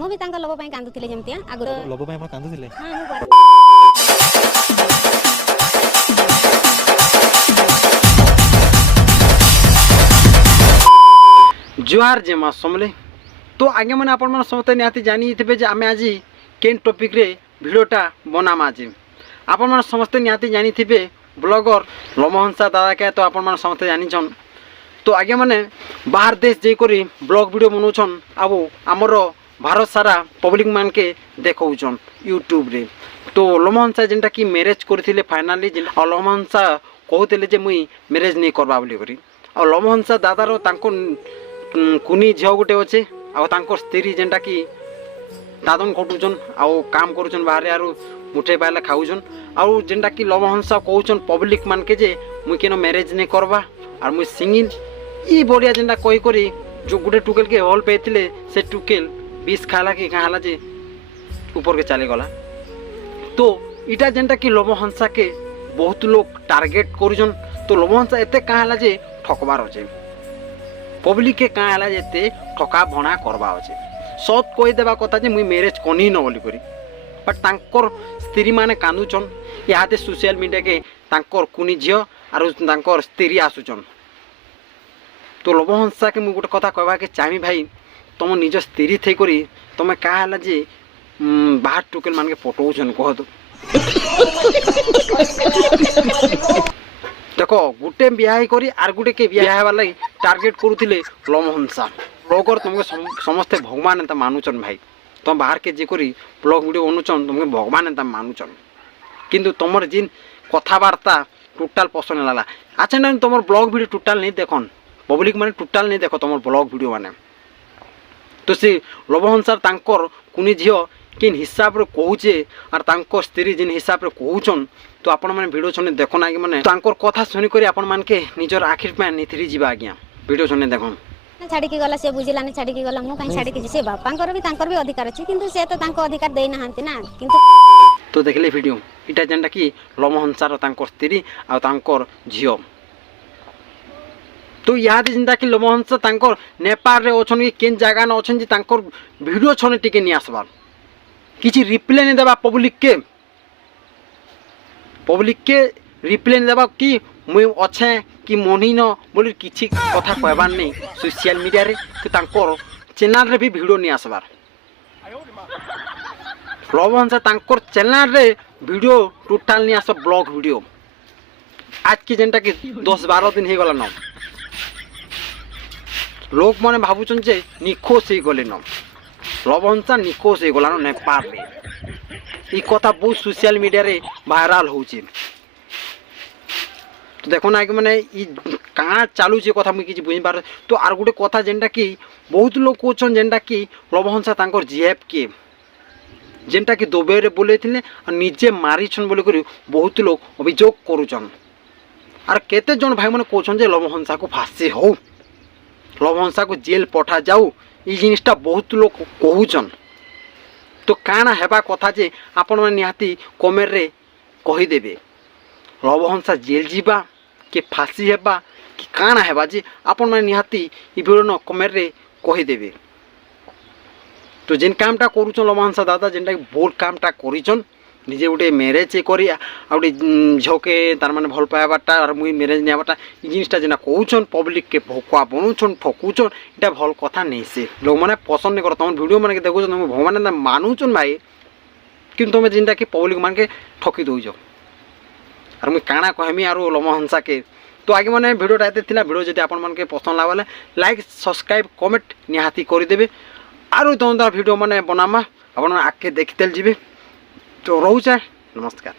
ମୁଁ ବି ତାଙ୍କ ଲୋଭ ପାଇଁ କାନ୍ଦୁଥିଲି ଯେମିତି ଆଗରୁ ଲୋଭ ପାଇଁ ଆପଣ କାନ୍ଦୁଥିଲେ? जुहार जे माँ समले तो आगे मैंने आपण मन समस्त निहाती जानी थे जे आम आज केन टॉपिक रे वीडियोटा बनाम आज आपण मन समस्त निहाती जानी थे ब्लॉगर लोमहंसा दादा के तो आपण मन समस्त जानी छन तो आगे मैंने बाहर देश जाकर ब्लॉग वीडियो बनाऊन आउ आमर भारत सारा पब्लिक मान के देखौन यूट्यूब रे तो लोमहंसा जेनटा कि मैरेज करथिले फाइनली और लोमहंसा कहते जे मुई मैरेज नहीं करबा बोली करी और लोमहंसा दादार तांको कुनी झील गोटे अच्छे आर स्त्री जेनटा कि दादन खटुचन आउ काम करुचन बाहर आर मुठे पाइला खाऊन आउ जेनटा कि लोमहंसा कहउचन पब्लिक मान के जे मुई केन मैरेज नहीं करबा और मुई सिंगिल ई बढ़िया जेनटा कही करी जो गोटे टुकेल के हल पे से टुकेल बीस खाला कि कहाँ जे ऊपर के चली गला तो इटा जेनटा कि लोमहंसा के बहुत लोग टार्गेट करुचन तो लोमहंसा एते कहाँ जे ठकबार अच्छे पब्लिक के कहाँ है जे ठका भणा करवा अच्छे सत कहीदेवा कथा जे मुई मैरेज कनी न बोली करी बट तांकर स्त्री माने कांदुचन इहाते सोशल मीडिया के तांकर कुनी झील आर तांकर स्त्री आसुचन तो लोमहंसा के मुझे गोटे कथा कहवा के चाहमी भाई तुम निज स्त्री थी करी तुम क्या है जे बाहर टुकेल मान के पटौन कह दो देख गोटे बिहा करी आर गोटे के बिहा हेबार लगी टार्गेट करुले लोमहंसा ब्लॉगर तुमको समस्ते भगवान एंता मानुचन भाई तुम बाहर के जे करी ब्लॉग वीडियो बनाऊन तुमको भगवान एंता मानुचन किंतु तुमर जिन कथबार्ता टोटाल पसंद लगा अच्छा ना तुम ब्लॉग वीडियो टोटाल नहीं देखन पब्लिक माने टोटाल नहीं देख तुम ब्लॉग वीडियो माने तो से लोमहंसा तांकर कुनी झील किन हिसाब रे कहूचे और तांकर स्त्री जिन हिसाब रे कहूचन तो आपण माने वीडियो छने देखो ना कि माने तांकर कथा सुनी करी आपण मान के निजर आखिर पे निथरी जीवा आज्ञा वीडियो छने देखो छाड़ी की गला से बुझिलानी छाड़ी की गला मु काई छाड़ी की से बापांकर भी तांकर भी अधिकार अछि किंतु से तो तांको अधिकार देई नाहंती ना किंतु तो देखले वीडियो इटा जेनटा कि लोमहंसार तांकर स्त्री आ तांकर झियो तो यहाँ चिंता कि लोमहंसा तांकर नेपाल रे ओछन कि केन जगह न ओछन जे तांकर वीडियो छने टिके नि आसबार किछि रिप्लाई नहीं देबा पब्लिक के रिप्लाई नहीं देबा कि मुई अच्छे कि मनी न बोली किछि कथा कहबार नहीं सोशल मीडिया रे कि तांकर चैनल रे भी वीडियो नहीं आसबार लोमहंसा तांकर चैनल रे वीडियो टोटाल नहीं आस ब्लॉग वीडियो आज की जेनटा कि 10-12 दिन हो गला न लोक मैंने भावुन जे निखोज हो गले न लोमहंसा निखोज हो गला न नेपाल रे ई कथा बहुत सोशल मीडिया रे वायरल होउचे तो देखो ना कि माने ई कहाँ चालू छे कथा मुझे किसी बुझी पार तो आर गोटे कथा जेनटा कि बहुत लोग कहछन जेनटा कि लोमहंसा तांकर जीएफ के जेनटा कि दुबई रे बोलेथिले और निजे मारिछन बोली करी बहुत लोग अभियोग करूछन आर केते जन भाई माने कहछन जे लोमहंसा को फांसी हो लोमहंसा को जेल पठा जाऊ ई जिनिसटा बहुत लोग कहूचन तो काना हेबा कथा जे आपण माने निहाती कमेंट रे कहि देबे लोमहंसा जेल जीवा के फांसी हेबा कि काना हेबा जे आपण माने निहाती ई वीडियो न कमेंट रे कहि देबे तो जेन कामटा करूचन लोमहंसा दादा जेनटा बोल कामटा करिचन निजे गोटे मैरेज करी आउटे झोके तार माने भल पाइबाटा और मुई मैरेज नेबाटा ई जिनिसटा जेना कहूचन पब्लिक के भोकुआ बनउछन ठकुचन इटा भल कथा नहीं से लोग माने पसंद नहीं कर तुम वीडियो माने देखो तुम भगवान मानुचन भाई कि तुम जेनटा कि पब्लिक मान के ठकी दौज और मुई काଣା कहमी आरो लोमहंसा के तो आगे मैंने वीडियोटा एते थिला वीडियो जदि आपण मान के पसंद लागले लाइक सब्सक्राइब कमेंट निहाती कर देबे आरो तुम वीडियो माने बनामा आपण आके देखितेल जीवे तो रोचे नमस्कार।